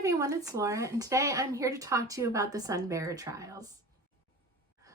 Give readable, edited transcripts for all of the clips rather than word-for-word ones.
everyone, it's Laura, and today I'm here to talk to you about the Sunbearer Trials.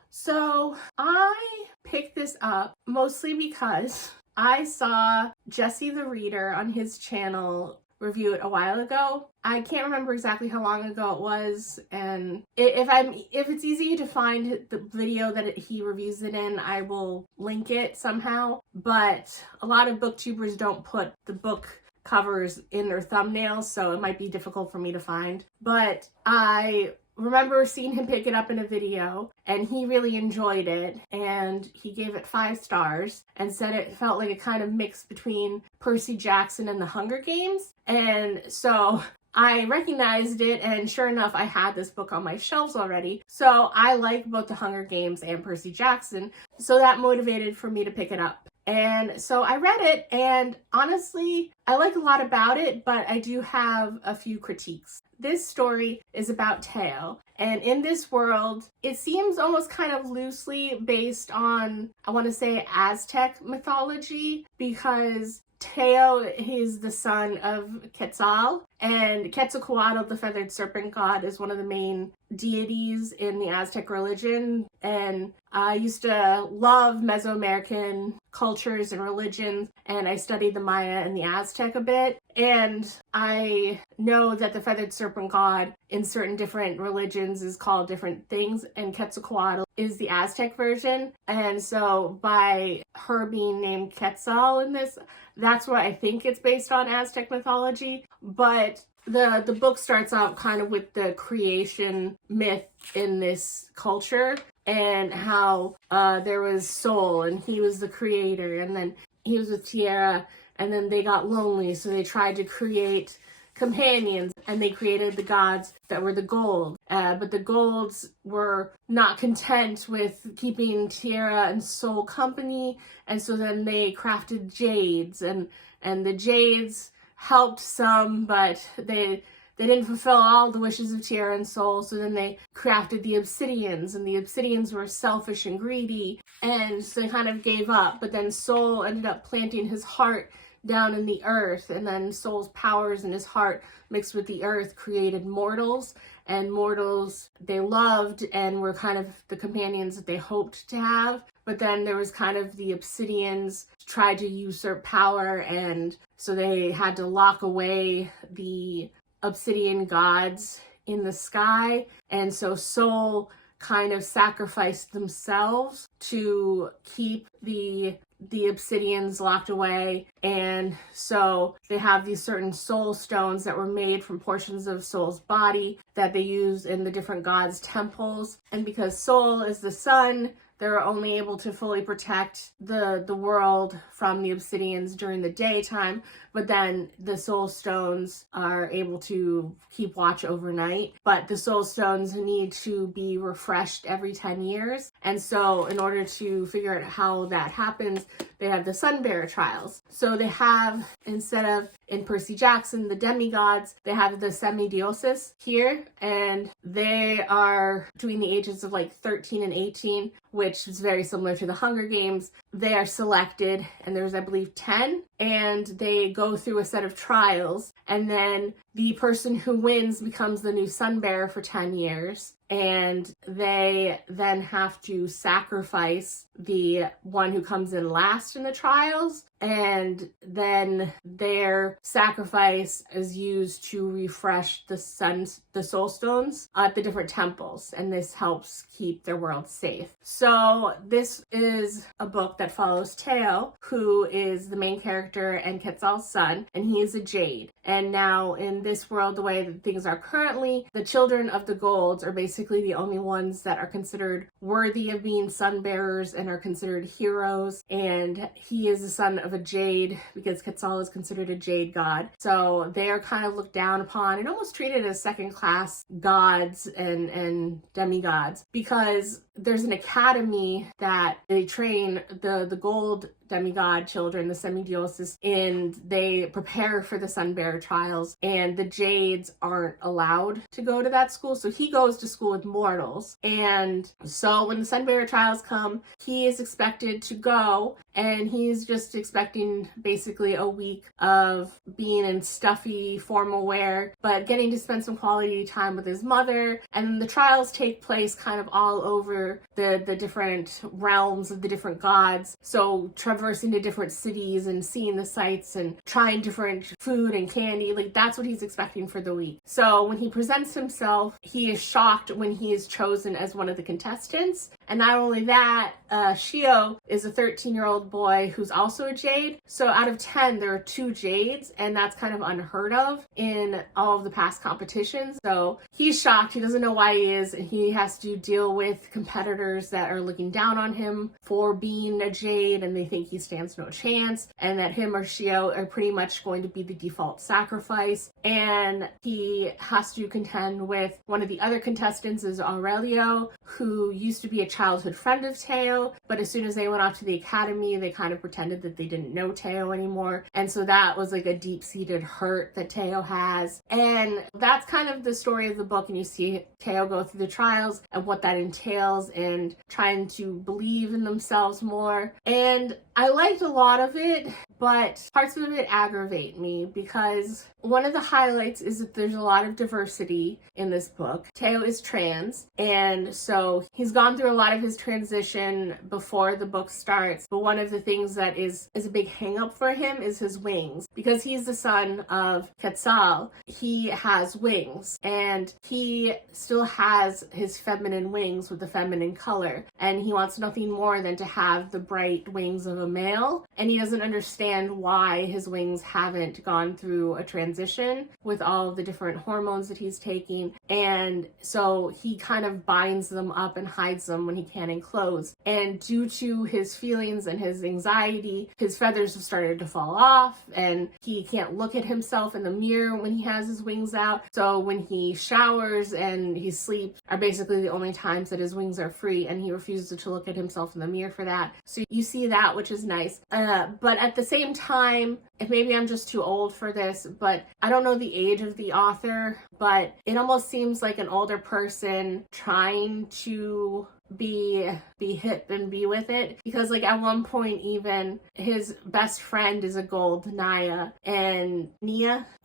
So I picked this up mostly because I saw Jesse the Reader on his channel review it a while ago. I can't remember exactly how long ago it was, and if it's easy to find the video that he reviews it in, I will link it somehow. But a lot of booktubers don't put the book covers in their thumbnails, so it might be difficult for me to find. But I remember seeing him pick it up in a video, and he really enjoyed it, and he gave it 5 stars and said it felt like a kind of mix between Percy Jackson and the Hunger Games. And so I recognized it, and sure enough, I had this book on my shelves already. So I like both the Hunger Games and Percy Jackson, so that motivated for me to pick it up. And so I read it, and honestly, I like a lot about it, but I do have a few critiques. This story is about Teo, and in this world, it seems almost kind of loosely based on, I want to say, Aztec mythology, because Teo is the son of Quetzal, and Quetzalcoatl, the feathered serpent god, is one of the main deities in the Aztec religion. And I used to love Mesoamerican cultures and religions, and I studied the Maya and the Aztec a bit. And I know that the feathered serpent god in certain different religions is called different things, and Quetzalcoatl is the Aztec version. And so by her being named Quetzal in this, that's what I think it's based on, Aztec mythology. But the book starts out kind of with the creation myth in this culture, and how there was Sol, and he was the creator, and then he was with Tierra, and then they got lonely, so they tried to create companions, and they created the gods that were the gold. But the golds were not content with keeping Tierra and Sol company, and so then they crafted jades, and the jades helped some, but they didn't fulfill all the wishes of Tierra and Sol, so then they crafted the obsidians, and the obsidians were selfish and greedy, and so they kind of gave up. But then Sol ended up planting his heart down in the earth, and then Sol's powers in his heart mixed with the earth created mortals, and mortals they loved and were kind of the companions that they hoped to have. But then there was kind of the obsidians tried to usurp power, and so they had to lock away the obsidian gods in the sky, and so Sol kind of sacrificed themselves to keep the obsidians locked away. And so they have these certain soul stones that were made from portions of Sol's body that they use in the different gods' temples. And because Sol is the sun, they're only able to fully protect the world from the obsidians during the daytime, but then the soul stones are able to keep watch overnight. But the soul stones need to be refreshed every 10 years. And so in order to figure out how that happens, they have the Sunbearer Trials. So they have, instead of in Percy Jackson, the demigods, they have the semidioses here, and they are between the ages of like 13 and 18, which is very similar to the Hunger Games. They are selected, and there's, I believe, 10, and they go through a set of trials, and then the person who wins becomes the new Sunbearer for 10 years. And they then have to sacrifice the one who comes in last in the trials, and then their sacrifice is used to refresh the soul stones at the different temples, and this helps keep their world safe. So this is a book that follows Teo, who is the main character and Quetzal's son, and he is a jade. And now in this world, the way that things are currently, the children of the golds are basically the only ones that are considered worthy of being sun bearers and are considered heroes. And he is the son of a jade because Quetzal is considered a jade god. So they are kind of looked down upon and almost treated as second-class gods and demigods, because there's an academy that they train the gold demigod children, the semidioses, and they prepare for the Sunbearer Trials, and the Jades aren't allowed to go to that school, so he goes to school with mortals. And so when the Sunbearer Trials come, he is expected to go and he's just expecting basically a week of being in stuffy formal wear, but getting to spend some quality time with his mother. And the trials take place kind of all over the different realms of the different gods. So traversing to different cities and seeing the sights and trying different food and candy, like that's what he's expecting for the week. So when he presents himself, he is shocked when he is chosen as one of the contestants. And not only that, Shio is a 13-year-old boy who's also a jade. So out of 10, there are 2 jades, and that's kind of unheard of in all of the past competitions. So he's shocked. He doesn't know why he is, and he has to deal with competitors that are looking down on him for being a jade, and they think he stands no chance, and that him or Shio are pretty much going to be the default sacrifice. And he has to contend with one of the other contestants is Aurelio, who used to be a childhood friend of Teo, but as soon as they went off to the academy, they kind of pretended that they didn't know Teo anymore. And so that was like a deep-seated hurt that Teo has. And that's kind of the story of the book, and you see Teo go through the trials and what that entails and trying to believe in themselves more. And I liked a lot of it, but parts of it aggravate me because one of the highlights is that there's a lot of diversity in this book. Teo is trans, and so he's gone through a lot of his transition before the book starts, but one of the things that is a big hang-up for him is his wings. Because he's the son of Quetzal, he has wings, and he still has his feminine wings with the feminine color, and he wants nothing more than to have the bright wings of a male, and he doesn't understand why his wings haven't gone through a transition with all of the different hormones that he's taking. And so he kind of binds them up and hides them when he can in clothes. And due to his feelings and his anxiety, his feathers have started to fall off, and he can't look at himself in the mirror when he has his wings out. So when he showers and he sleeps are basically the only times that his wings are free, and he refuses to look at himself in the mirror for that. So you see that, which is nice. But at the same time, if maybe I'm just too old for this, but I don't know the age of the author, but it almost seems like an older person trying to be hip and be with it, because like at one point even his best friend is a gold, Nia,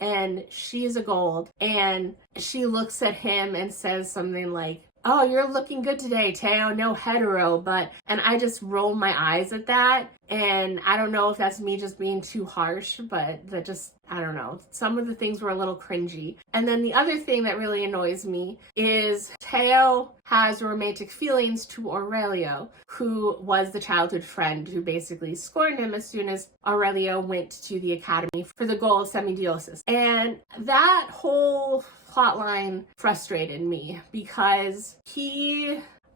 and she's a gold, and she looks at him and says something like, "Oh, you're looking good today, Teo, no hetero," and I just roll my eyes at that. And I don't know if that's me just being too harsh, but that just, I don't know. Some of the things were a little cringy. And then the other thing that really annoys me is Teo has romantic feelings to Aurelio, who was the childhood friend who basically scorned him as soon as Aurelio went to the academy for the goal of semidiosis. And that whole plotline frustrated me because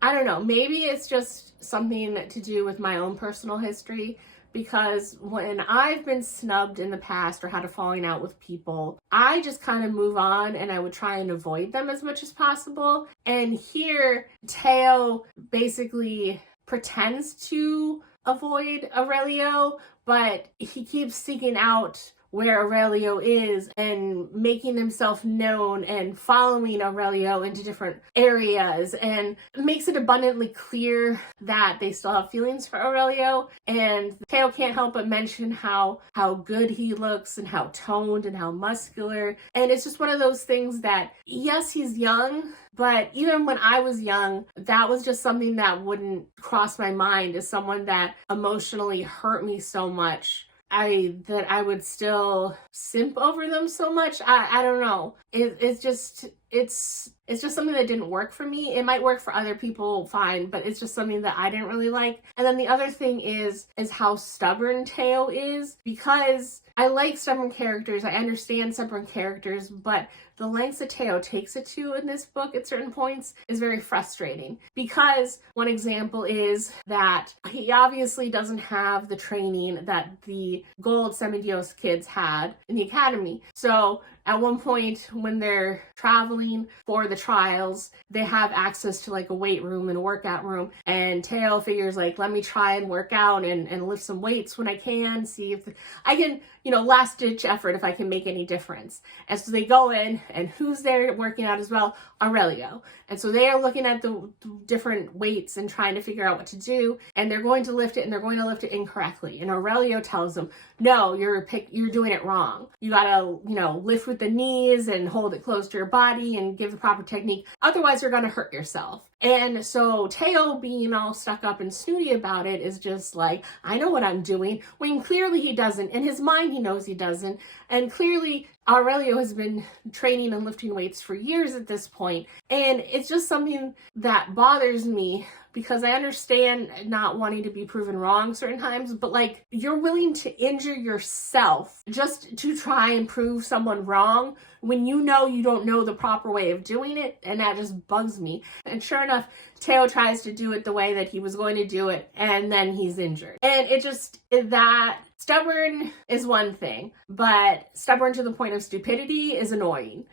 I don't know, maybe it's just something to do with my own personal history, because when I've been snubbed in the past or had a falling out with people, I just kind of move on and I would try and avoid them as much as possible. And here, Teo basically pretends to avoid Aurelio, but he keeps seeking out where Aurelio is and making himself known and following Aurelio into different areas, and makes it abundantly clear that they still have feelings for Aurelio. And Teo can't help but mention how good he looks and how toned and how muscular. And it's just one of those things that, yes, he's young, but even when I was young, that was just something that wouldn't cross my mind as someone that emotionally hurt me so much. That I would still simp over them so much. I don't know. It's just something that didn't work for me. It might work for other people, fine, but it's just something that I didn't really like. And then the other thing is how stubborn Teo is, because I like stubborn characters. I understand stubborn characters, but the lengths that Teo takes it to in this book at certain points is very frustrating. Because one example is that he obviously doesn't have the training that the gold Semidios kids had in the academy. So at one point when they're traveling for the trials, they have access to like a weight room and a workout room, and Teo figures like, let me try and work out and lift some weights when I can, see if I can, last ditch effort if I can make any difference. And so they go in, and who's there working out as well? Aurelio. And so they are looking at the different weights and trying to figure out what to do, and they're going to lift it, and they're going to lift it incorrectly. And Aurelio tells them, no, you're doing it wrong. You gotta, lift with the knees and hold it close to your body and give the proper technique. Otherwise, you're gonna hurt yourself. And so Teo, being all stuck up and snooty about it, is just like, I know what I'm doing, when clearly he doesn't. In his mind, he knows he doesn't. And clearly, Aurelio has been training and lifting weights for years at this point. And it's just something that bothers me, because I understand not wanting to be proven wrong certain times, but like, you're willing to injure yourself just to try and prove someone wrong when you know you don't know the proper way of doing it, and that just bugs me. And sure enough, Teo tries to do it the way that he was going to do it, and then he's injured. And that stubborn is one thing, but stubborn to the point of stupidity is annoying.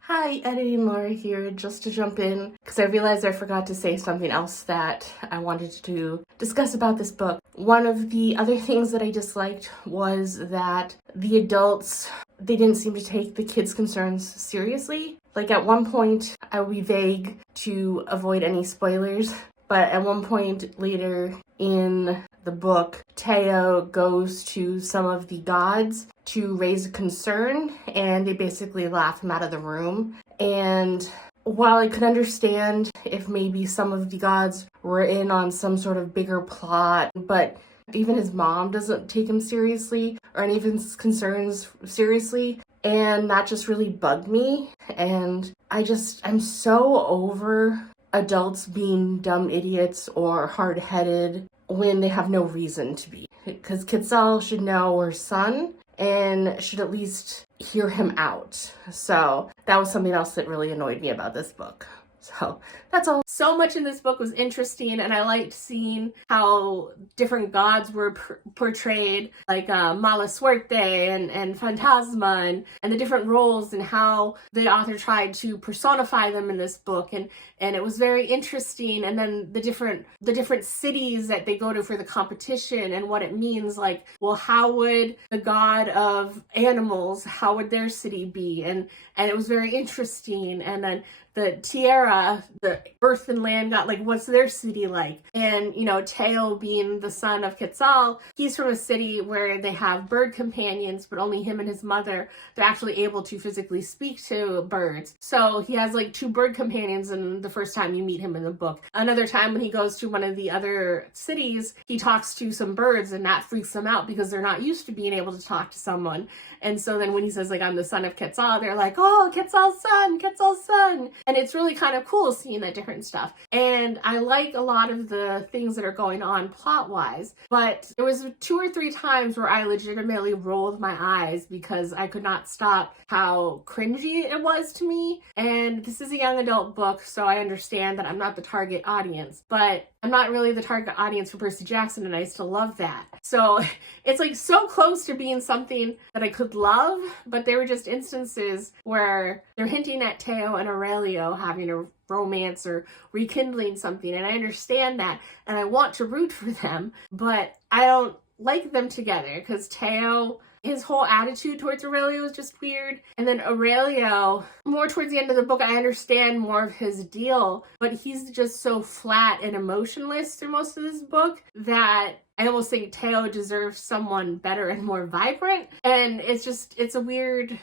Hi, Editing Laura here, just to jump in, because I realized I forgot to say something else that I wanted to discuss about this book. One of the other things that I disliked was that the adults, they didn't seem to take the kids' concerns seriously. Like, at one point, I will be vague to avoid any spoilers, but at one point later in the book, Teo goes to some of the gods to raise a concern, and they basically laugh him out of the room. And while I could understand if maybe some of the gods were in on some sort of bigger plot, but even his mom doesn't take him seriously or any of his concerns seriously, and that just really bugged me. And I'm so over adults being dumb idiots or hard-headed when they have no reason to be. Because Quetzal should know her son and should at least hear him out. So that was something else that really annoyed me about this book. So that's all. So much in this book was interesting, and I liked seeing how different gods were portrayed, like Mala Suerte and Fantasma, and the different roles, and how the author tried to personify them in this book, and it was very interesting. And then the different cities that they go to for the competition and what it means. Like, well, how would the god of animals, how would their city be? And it was very interesting. And then the Tierra, the earth and land god, like, what's their city like? And, Teo being the son of Quetzal, he's from a city where they have bird companions, but only him and his mother, they're actually able to physically speak to birds. So he has like 2 bird companions in the first time you meet him in the book. Another time when he goes to one of the other cities, he talks to some birds, and that freaks them out because they're not used to being able to talk to someone. And so then when he says, like, I'm the son of Quetzal, they're like, oh, Quetzal's son. And it's really kind of cool seeing that different stuff. And I like a lot of the things that are going on plot-wise, but there was 2 or 3 times where I legitimately rolled my eyes because I could not stop how cringy it was to me. And this is a young adult book, so I understand that I'm not the target audience, but I'm not really the target audience for Percy Jackson, and I still love that. So it's like so close to being something that I could love, but there were just instances where they're hinting at Teo and Aurelio having a romance or rekindling something, and I understand that, and I want to root for them, but I don't like them together because Teo, his whole attitude towards Aurelio is just weird. And then Aurelio, more towards the end of the book, I understand more of his deal, but he's just so flat and emotionless through most of this book that I almost think Teo deserves someone better and more vibrant. And it's a weird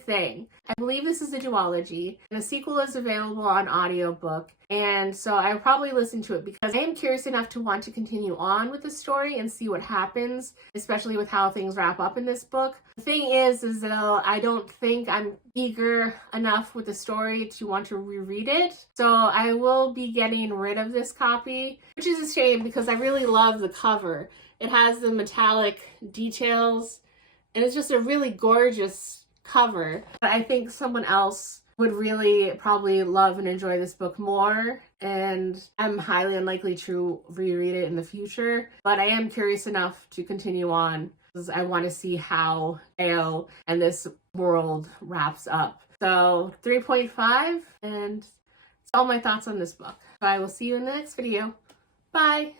thing. I believe this is a duology, and a sequel is available on audiobook. And so I'll probably listen to it because I am curious enough to want to continue on with the story and see what happens, especially with how things wrap up in this book. The thing is that I don't think I'm eager enough with the story to want to reread it. So I will be getting rid of this copy, which is a shame because I really love the cover. It has the metallic details, and it's just a really gorgeous cover. But I think someone else would really probably love and enjoy this book more, and I'm highly unlikely to reread it in the future, but I am curious enough to continue on because I want to see how Teo and this world wraps up. So 3.5, and that's all my thoughts on this book. I will see you in the next video. Bye!